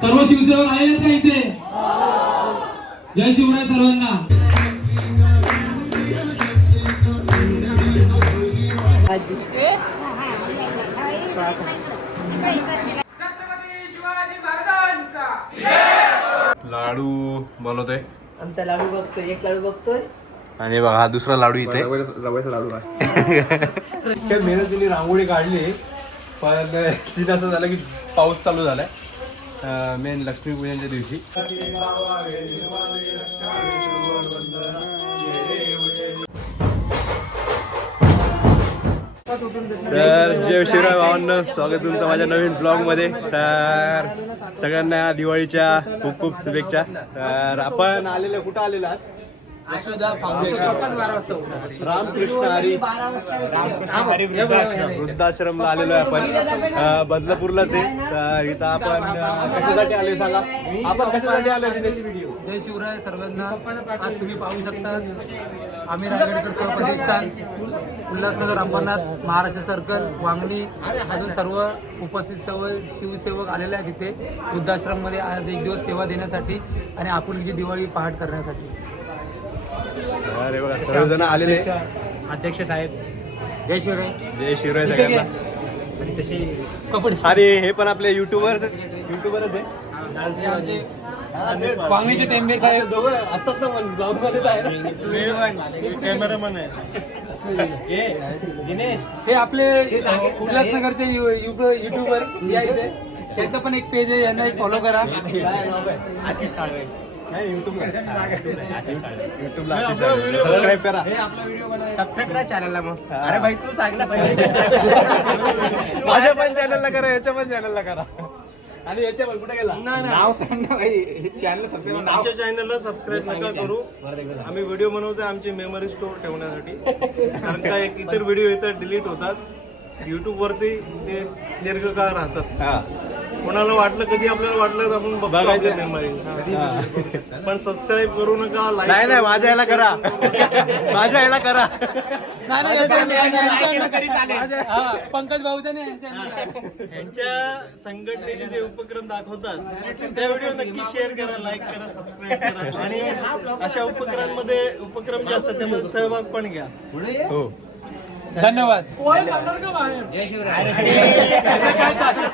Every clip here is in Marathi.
सर्व शिवसेवक आलेले का इथे? जय शिवराय सर्वांना. छत्रपती शिवाजी महाराजांचा लाडू बनवतोय. आमचा लाडू बघतोय एक लाडू बघतोय. आणि बघा हा दुसरा लाडू इथे. रव्याचा लाडू काय मेहनत त्यांनी रांगोळी काढली पण सीन असं झालं की पाऊस चालू झालाय. मेन लक्ष्मीपूजनच्या दिवशी. तर जय शिवराय भावांना स्वागत तुमचं माझ्या नवीन ब्लॉगमध्ये तर सगळ्यांना दिवाळीच्या खूप खूप शुभेच्छा. तर आपण आलेलो कुठं आलेलो आहात? रामकृष्ण हरी वृद्धाश्रमला आलेलो आहे आपण. बदलापूरलाच आहे. तर इथं आपण कशासाठी आले सांगा? आपण कशासाठी आलो व्हिडिओ जय शिवराय सर्वांना. आज तुम्ही पाहू शकता आम्ही रायगडकर सर्व प्रतिष्ठान उल्हासनगर अंबरनाथ महाराष्ट्र सर्कल वांगणी अजून सर्व उपस्थित सर्व शिवसेवक आलेले आहेत इथे. वृद्धाश्रममध्ये आज एक दिवस सेवा देण्यासाठी आणि आपुलकीची दिवाळी पहाट करण्यासाठी. अरे बघा सर्वजण आलेले. अध्यक्ष साहेब. जय शिवराय. जय शिवराय सगळ्यांना. आणि तसे कपडे. अरे हे पण आपले युट्यूबर्स युट्यूबरच आहे वांगणीचे टेंबे साहेब दोघं असतात ना पण ब्लॉगमध्ये आहे. कॅमेरामॅन आहे. दिनेश. हे आपले उल्हासनगरचे युट्यूबर या इथे. त्यांचं पण एक पेज आहे यांना फॉलो करा. आतिश साळवे. नाही युट्यूब युट्यूबला सबस्क्राईब करा. सबस्क्राईब करा चॅनलला मग. अरे भाई तू सांगला माझ्या पण चॅनलला करा याच्या पण चॅनलला करा. आणि याच्या पण कुठे गेला? नाव सांग ना भाई. चॅनल सबस्क्राईब आमच्या चॅनलला सबस्क्राईब नका करू. आम्ही व्हिडिओ बनवतो आमची मेमरी स्टोर ठेवण्यासाठी. कारण का एक इतर व्हिडिओ येतात डिलीट होतात. युट्यूब वरती ते दीर्घकाळ राहतात. हा. कोणाला वाटलं कधी आपल्याला वाटलं तर आपण बघायचं. पण सबस्क्राईब करू नका नाही लाईक नाही माझ्या याला करा. माझ्या याला करा. पंकज भाऊचा नाही यांच्या ह्याने. यांच्या संघटनेचे जे उपक्रम दाखवतात त्या व्हिडिओ नक्की शेअर करा लाईक करा सबस्क्राईब करा. आणि अशा उपक्रमांमध्ये उपक्रम जे असतात त्यामध्ये सहभाग पण घ्या. हो. धन्यवाद.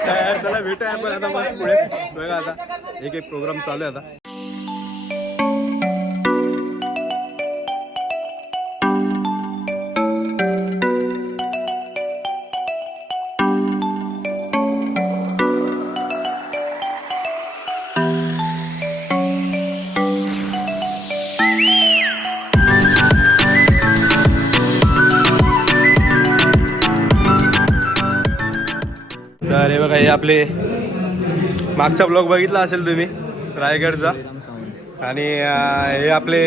तर चला भेटूया आपण आता मस्त पुढे. बघा आता एक एक प्रोग्राम चालू आहे आता. हे आपले मागचा ब्लॉग बघितला असेल तुम्ही रायगडचा. आणि हे आपले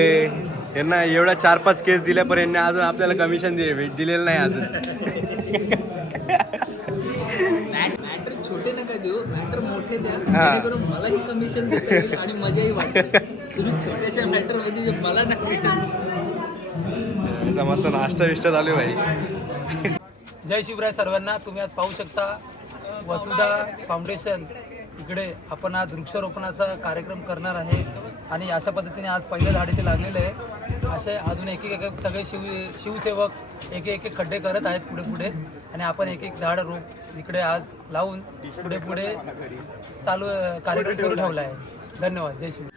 यांना एवढ्या चार पाच केस दिल्या पण यांनी अजून आपल्याला कमिशन दिले भेट दिलेलं नाही अजून. मॅटर छोटे नका देऊ मॅटर मोठे द्या. जेणेकरून मलाही कमिशन देता येईल आणि मजाही वाटेल. तुम्ही छोट्याशा मॅटरमध्ये जे मला नाही भेटेल याचा मस्त नाश्ता विष्टा आहे भाई. जय शिवराय सर्वांना तुम्ही आज पाहू शकता. वसुधा फाउंडेशन इकडे आपण आज वृक्षारोपणाचा कार्यक्रम करणार आहे आणि अशा पद्धतीने आज पहिलं झाड इथे लागलेलं आहे. असे अजून एक एक एक सगळे शिव शिवसेवक एक एक एक खड्डे करत आहेत पुढे पुढे. आणि आपण एक एक झाड रोप इकडे आज लावून पुढे पुढे चालू कार्यक्रम सुरू ठेवला आहे. धन्यवाद. जय शिव.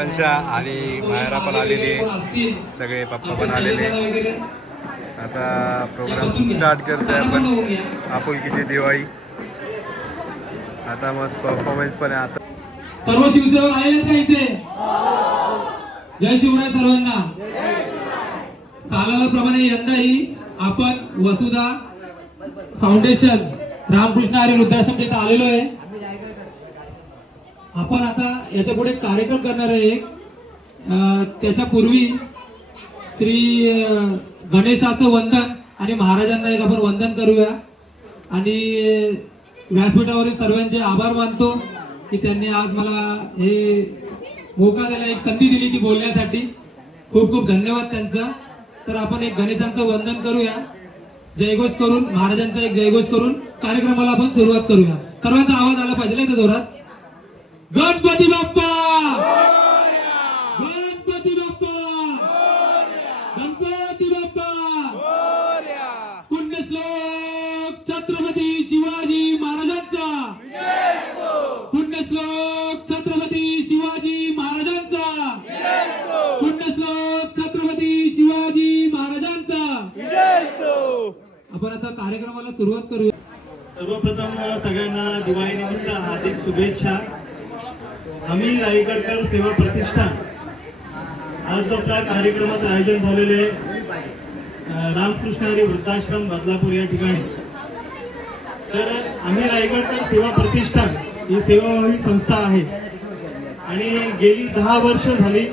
आकांक्षा आणि मायरा पण आलेली सगळे पप्पा पण आलेले आता प्रोग्राम स्टार्ट करतोय आपण. आपुलकीची दिवाळी. आता मस्त परफॉर्मन्स पण आहे. आता सर्व शिवसेवक आलेले का इथे? जय शिवराय सर्वांना. सालाप्रमाणे यंदाही आपण वसुधा फाउंडेशन रामकृष्ण हरी वृद्धाश्रम इथं आलेलो आहे. आपण आता याच्यापुढे कार्यक्रम करणार आहे एक. त्याच्यापूर्वी श्री गणेशाचं वंदन आणि महाराजांना एक आपण वंदन करूया. आणि व्यासपीठावरील सर्वांचे आभार मानतो की त्यांनी आज मला हे मोका दिला एक संधी दिली ती बोलण्यासाठी. खूप खूप धन्यवाद त्यांचा. तर आपण एक गणेशांचं वंदन करूया. जयघोष करून महाराजांचा एक जयघोष करून कार्यक्रमाला आपण सुरुवात करूया. सर्वांचा आवाज आला पाहिजे ना जोरात? गणपती बाप्पा! गणपती बाप्पा! गणपती बाप्पा! पुण्यश्लोक छत्रपती शिवाजी महाराजांचा! पुण्यश्लोक छत्रपती शिवाजी महाराजांचा! पुण्यश्लोक छत्रपती शिवाजी महाराजांचा! आपण आता कार्यक्रमाला सुरुवात करूया. सर्वप्रथम सगळ्यांना दिवाळीनिमित्त हार्दिक शुभेच्छा. आम्ही रायगडकर सेवा प्रतिष्ठान. आज आपल्या कार्यक्रमाचं आयोजन झालेले आहे रामकृष्ण हरी वृद्धाश्रम बदलापूर या ठिकाणी. तर आम्ही रायगडकर सेवा प्रतिष्ठान ही सेवाभावी संस्था आहे. आणि गेली दहा वर्ष झाली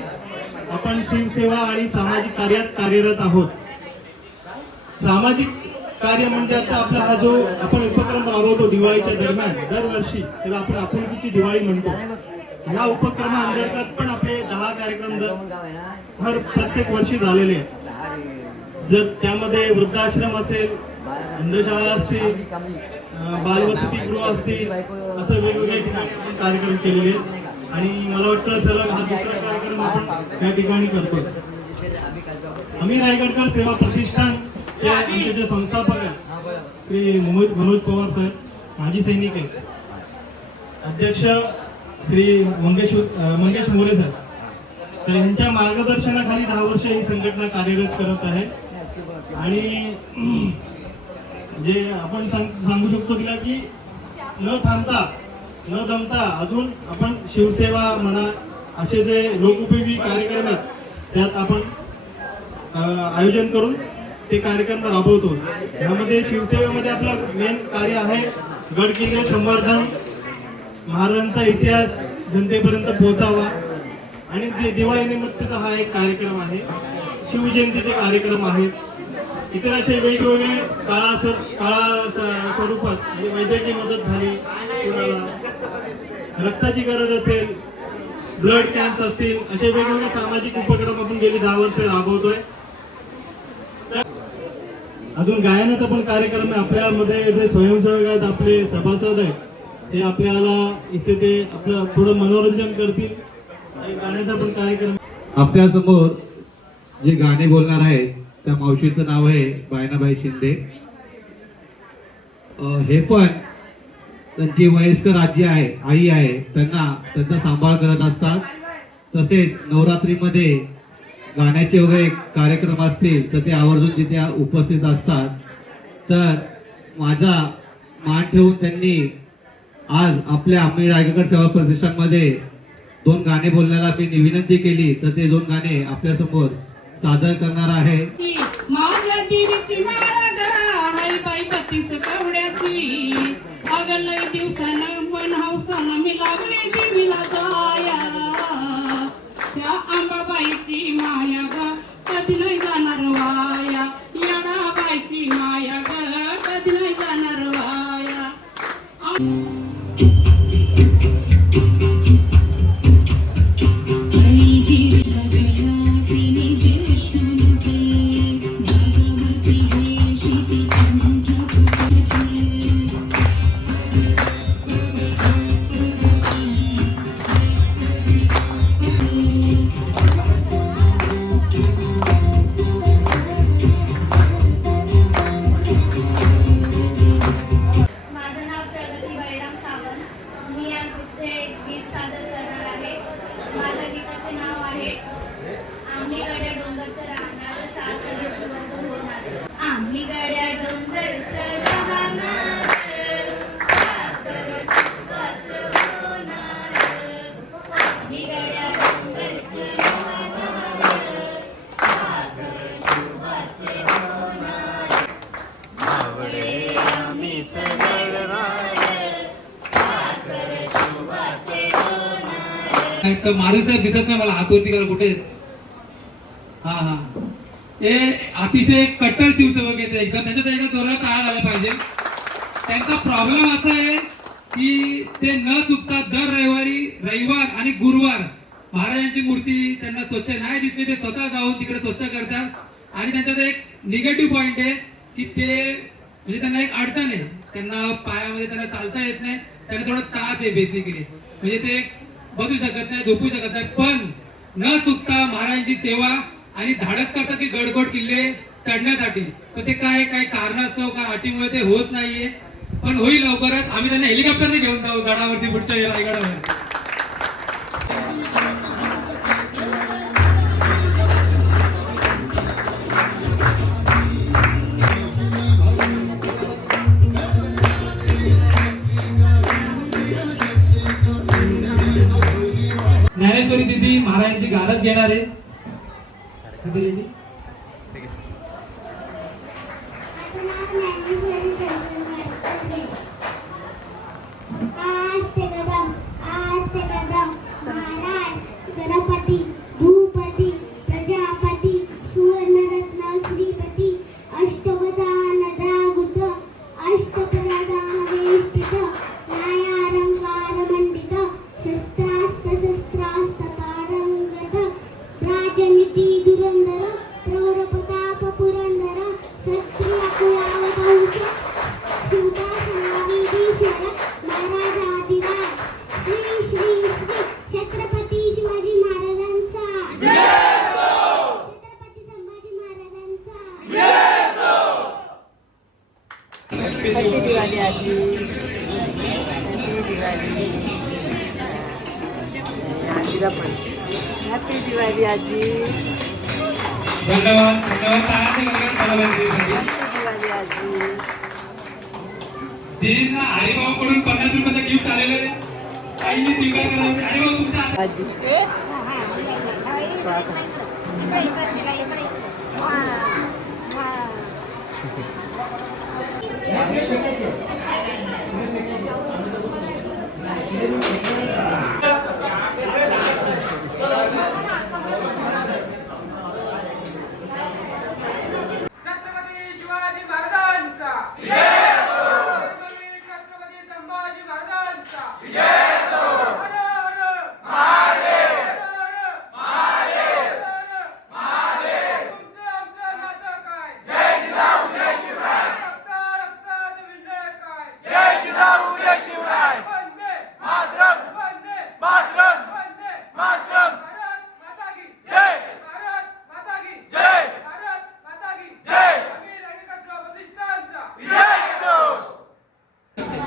आपण सेवा आणि सामाजिक कार्यात कार्यरत आहोत. सामाजिक कार्य म्हणजे आता आपला हा जो आपण उपक्रम राबवतो दिवाळीच्या दरम्यान दरवर्षी त्याला आपण आपुलकीची दिवाळी म्हणतो. या उपक्रमाअंतर्गत पण आपले दहा कार्यक्रम दर हर प्रत्येक वर्षी झालेले आहेत. जर त्यामध्ये वृद्धाश्रम असेल अंधशाळा असतील अं, बालवसतिगृह असतील असं वेगवेगळ्या ठिकाणी आपण कार्यक्रम केलेले आहेत. आणि मला वाटतं सलग हा दुसरा कार्यक्रम आपण या ठिकाणी करतो आम्ही रायगडकर सेवा प्रतिष्ठान जे संस्थापक आहेत श्री मनोज मनोज पवार साहेब माजी सैनिक आहेत. अध्यक्ष श्री मंगेश मंगेश मोरे सर. तर यांच्या मार्गदर्शनाखाली दहा वर्ष ही संघटना कार्यरत करत आहे. आणि जे आपण सांग- सांगू शकतो तिला की न थांबता न दमता अजून आपण शिवसेवा म्हणा असे जे लोकोपयोगी कार्यक्रम आहेत त्यात आपण आयोजन करून ते कार्यक्रम राबवतो. यामध्ये शिवसेवेमध्ये आपलं मेन कार्य आहे गड किल्ले संवर्धन महाराजांचा इतिहास जनतेपर्यंत पोहोचावा. आणि दि- दिवाळीनिमित्तचा हा एक कार्यक्रम आहे. शिवजयंतीचे कार्यक्रम आहेत. इतर असे वेगवेगळे काळा स- काळा स्वरूपात म्हणजे वैद्यकीय मदत झाली कुणाला. रक्ताची गरज असेल ब्लड कॅम्प्स असतील असे वेगवेगळे सामाजिक उपक्रम आपण गेली दहा वर्ष राबवतोय. अजून गायनाचा पण कार्यक्रम आहे. आपल्यामध्ये जे स्वयंसेवक आहेत आपले सभासद आहेत ते आपल्याला इथे ते आपलं थोडं मनोरंजन करतील. आणि गाण्याचा पण कार्यक्रम आपल्यासमोर जे गाणे बोलणार आहेत त्या मावशीचं नाव आहे बायनाबाई शिंदे. हे पण त्यांची वयस्कर आजी आहे आई आहे. त्यांना त्यांचा सांभाळ करत असतात. तसेच नवरात्रीमध्ये गाण्याचे वगैरे कार्यक्रम असतील तर ते आवर्जून तिथे उपस्थित असतात. तर माझा मान ठेवून त्यांनी आज आपल्या आम्ही रायगड सेवा प्रतिष्ठानमध्ये दोन गाणे बोलण्याला मी विनंती केली तर ते दोन गाणे आपल्यासमोर सादर करणार आहे. अगं दिवसानं पण त्या आंबाबाईची माया ग कधी नाही जाणार वा you तर मारुती साहेब दिसत नाही मला हातवरती करा कुठे हा हा. हे अतिशय कट्टर शिवसेवक येते. एकदम त्यांच्या तर एकदा जोरात आळ आला पाहिजे. त्यांचा प्रॉब्लेम असा आहे की ते न चुकता दर रविवारी रविवार आणि गुरुवार महाराजांची मूर्ती त्यांना स्वच्छ नाही दिसली ते स्वतः जाऊन तिकडे स्वच्छ करतात. आणि त्यांच्यात एक निगेटिव्ह पॉईंट आहे की ते म्हणजे त्यांना एक अडचण आहे. त्यांना पायामध्ये त्यांना चालता येत नाही. त्यांना थोडं त्रास आहे बेसिकली म्हणजे ते बसू शकत नाही झोपू शकत नाही. पण न चुकता महाराजांची सेवा आणि धाडक करतात की गडगड किल्ले चढण्यासाठी. पण ते काय काय कारणास्तव काय अटीमुळे ते होत नाहीये. पण होईल लवकरच. आम्ही त्यांना हेलिकॉप्टरने घेऊन जाऊ गडावरती पुढच्या रायगडावर घेणार आहे. धन्यवाद धन्यवाद तारांचे गणगण झालं दिदीसाठी. दिदींना हरिभाऊकडून पन्नास रुपयाचं गिफ्ट आलेलं आहे आईने स्वीकार करावं हरिभाऊ तुमच्या हातात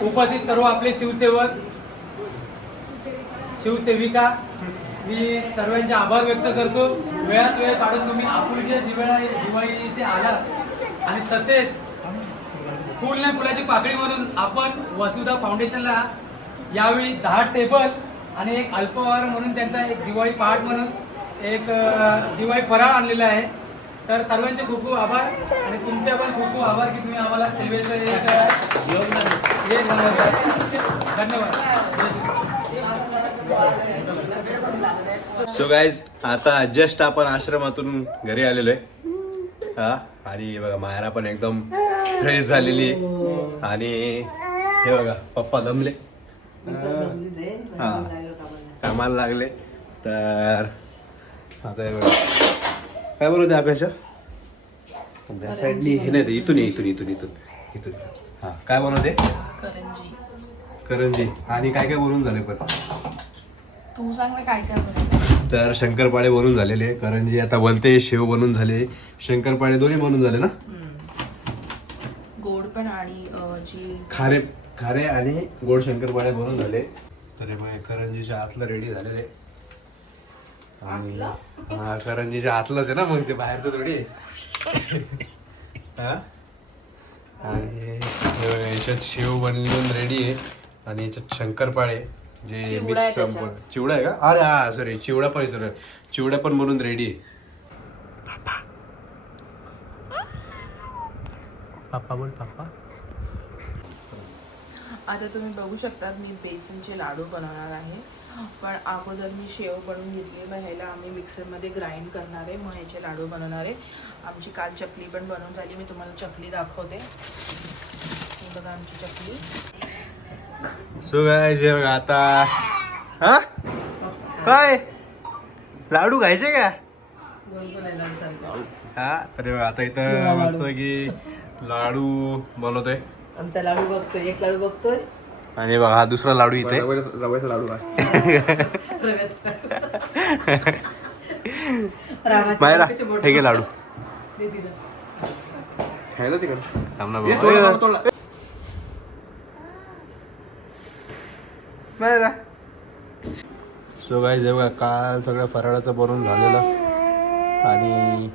उपस्थित सर्व आपले शिवसेवक शिवसेविका. मी सर्वांचे आभार व्यक्त करतो. वेळात वेळ काढून तुम्ही आपुलच्या दिवाळी दिवाळी इथे आलात. आणि तसेच फुल नाही फुलाची पाकळी म्हणून आपण वसुधा फाउंडेशनला यावेळी दहा टेबल आणि एक अल्पहार म्हणून त्यांचा एक दिवाळी पहाट म्हणून एक दिवाळी फराळ आणलेला आहे. तर सर्वांचे खूप खूप आभार आणि तुमचे पण खूप खूप आभार की तुम्ही आम्हाला सेवेचं हे धन्यवाद. सो गाईज आता जस्ट आपण आश्रमातून घरी आलेलो आहे हा आणि बघा मायरा पण एकदम फ्रेश झालेली आहे. आणि हे बघा पप्पा दमले. हा कामाला लागले. तर आता हे बघा. काय बोलत अपेक्षा त्या साईडनी हे नाही ते इथून ये, इथून इथून इथून इथून हा काय बनवते करंजी. करंजी. आणि काय काय बनवून झाले पण तू सांग ना काय काय बनवलं तर शंकरपाळे बनून झालेले. करंजी आता बोलते शेव बनून झाले. शंकरपाळे दोन्ही बनून झाले ना? गोड पण आणि अं, जी खारे खारे आणि गोड शंकरपाळे बनून झाले. तर हे करंजीच्या आतलं रेडी झालेले. आणि हा करंजीच्या आतलंच आहे ना मग ते बाहेरचं थोडी. हा? आणि हे बघा, याच्यात शेव बनवून रेडी आहे. आणि याच्यात शंकरपाळे जे मिक्स चिवडा आहे का? अरे हा सॉरी चिवडा पण सर चिवडा पण बनवून रेडी आहे. पापा बोल पापा. आता तुम्ही बघू शकता मी बेसनचे लाडू बनवणार आहे. पण अगोदर मी शेव बनवून घेतली. मग ह्याला आम्ही मिक्सरमध्ये ग्राइंड करणार आहे. मग ह्याचे लाडू बनवणार आहे. आमची काल चकली पण बनवून झाली. मी तुम्हाला चकली दाखवते. ही बघा आमची चकली. जे बघा आता. हा? काय? लाडू खायचे का? हा तर बघा आता इथं मस्त की लाडू बनवतोय. आमचा लाडू बघतोय एक लाडू बघतोय. आणि बघा हा दुसरा लाडू इथे. रव्याचा लाडू आहे. मायरा हे घे लाडू. खायला तिकडे बाबा. सो काय जेव्हा काल सगळं फराळाचं बनवून झालेलं. आणि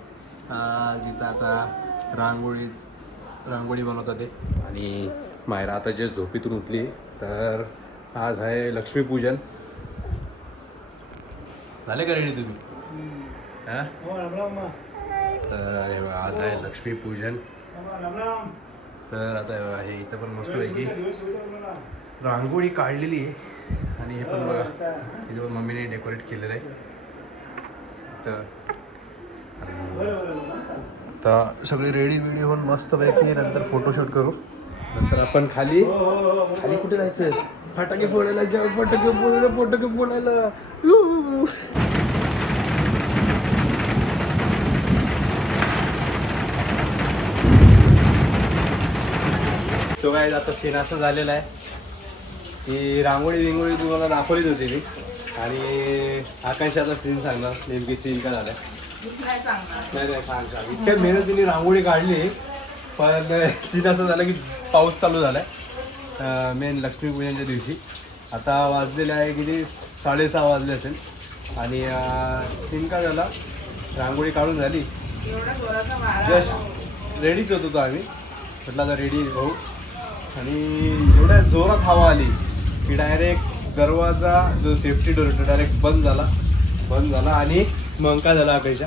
आज इथं आता रांगोळी रांगोळी बनवतात ते आणि मायरा आता जे झोपीतून उठली तर आज आहे लक्ष्मीपूजन. झाले का रेडी तुम्ही? हा? तर आज आहे लक्ष्मीपूजन. तर आता हे बघा, हे इथं पण मस्त पैकी रांगोळी काढलेली आहे. आणि हे पण बघा इथे पण मम्मीने डेकोरेट केलेलं आहे. तर आता सगळी रेडी बिडी होऊन मस्त पैकी नंतर फोटोशूट करू. नंतर आपण खाली खाली कुठे जायचं फटाके फोडायला जाऊ फटाके फोडायला फटाके फोडायला. तो काय आता सीन असं झालेला आहे. की रांगोळी विंगोळी तुम्हाला दाखवलीच होती मी. आणि आकांक्षाचा सीन सांगणार नेमकी सीन काय झाला नाही नाही सांग सांग. इतक्या मेहनतीने रांगोळी काढली पण सीन असं झालं की पाऊस चालू झालाय. मेन लक्ष्मीपूजनच्या दिवशी. आता वाजलेले आहे किती? साडेसहा वाजले असेल. आणि सीन काय झाला. रांगोळी काढून झाली. जस्ट रेडीच होत होतो आम्ही. म्हटलं आता रेडी होऊ. आणि एवढ्या जोरात हवा आली की डायरेक्ट दरवाजा जो सेफ्टी डोर होता डायरेक्ट बंद झाला. बंद झाला. आणि मग काय झालं अपेक्षा?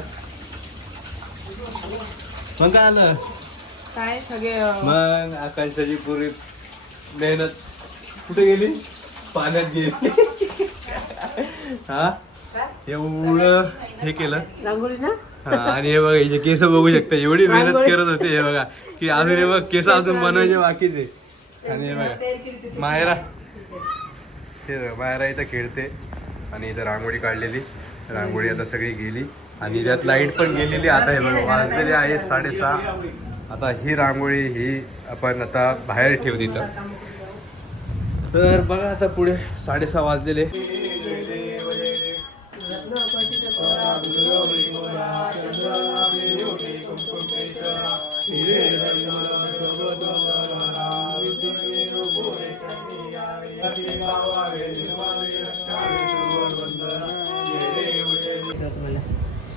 मग काय आलं? काय सगळे मग आकांक्षाची पुरी मेहनत कुठे गेली? पाण्यात गेली. हा? एवढं हे केलं. रांगोळी ना? हा, आणि हे बघा हिचे केस बघू शकता. एवढी मेहनत करत होते हे बघा. की अजून हे बघ केस अजून बनवायचे बाकीचे आणि हे बघा मायरा हे बघा, मायरा इथं खेळते. आणि इथं रांगोळी काढलेली. रांगोळी आता सगळी गेली. आणि त्यात लाइट पण गेलेली. आता हे बघा वाजलेली आहे साडेसहा. आता ही रांगोळी ही आपण आता बाहेर ठेवली तर बघा आता पुढे साडेसहा वाजलेले.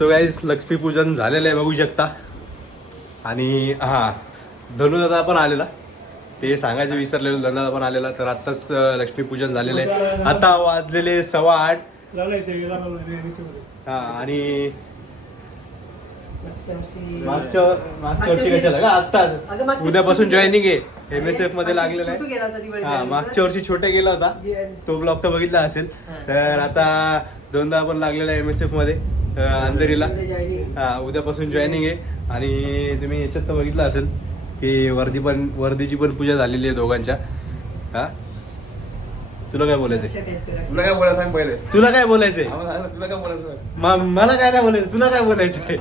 सो गाईज लक्ष्मीपूजन झालेलं आहे बघू शकता. आणि हां धनुदादा पण आलेला. ते सांगायचं विसरलेलो धनुदादा पण आलेला. तर आत्ताच लक्ष्मीपूजन झालेलं आहे. आता वाजलेले सव्वा आठ. हां आणि मागच्या मागच्या वर्षी कशाला? का आत्ताच? उद्यापासून जॉईनिंग आहे. एम एस एफमध्ये लागलेलं आहे. हा मागच्या वर्षी छोटे गेला होता. तो ब्लॉग तर बघितला असेल. तर आता दोनदा आपण लागलेला एम एस एफमध्ये अंधेरीला. हा उद्यापासून जॉईनिंग आहे. आणि तुम्ही याच्यात तर बघितलं असेल की वर्दी पण वर्दीची पण पूजा झालेली आहे दोघांच्या. हा? तुला काय बोलायचंय? तुला. काय बोलायचं सांग पहिले. तुला काय बोलायचंय? तुला काय बोलायचं? म- मला काय नाही बोलायचं तुला काय बोलायचंय.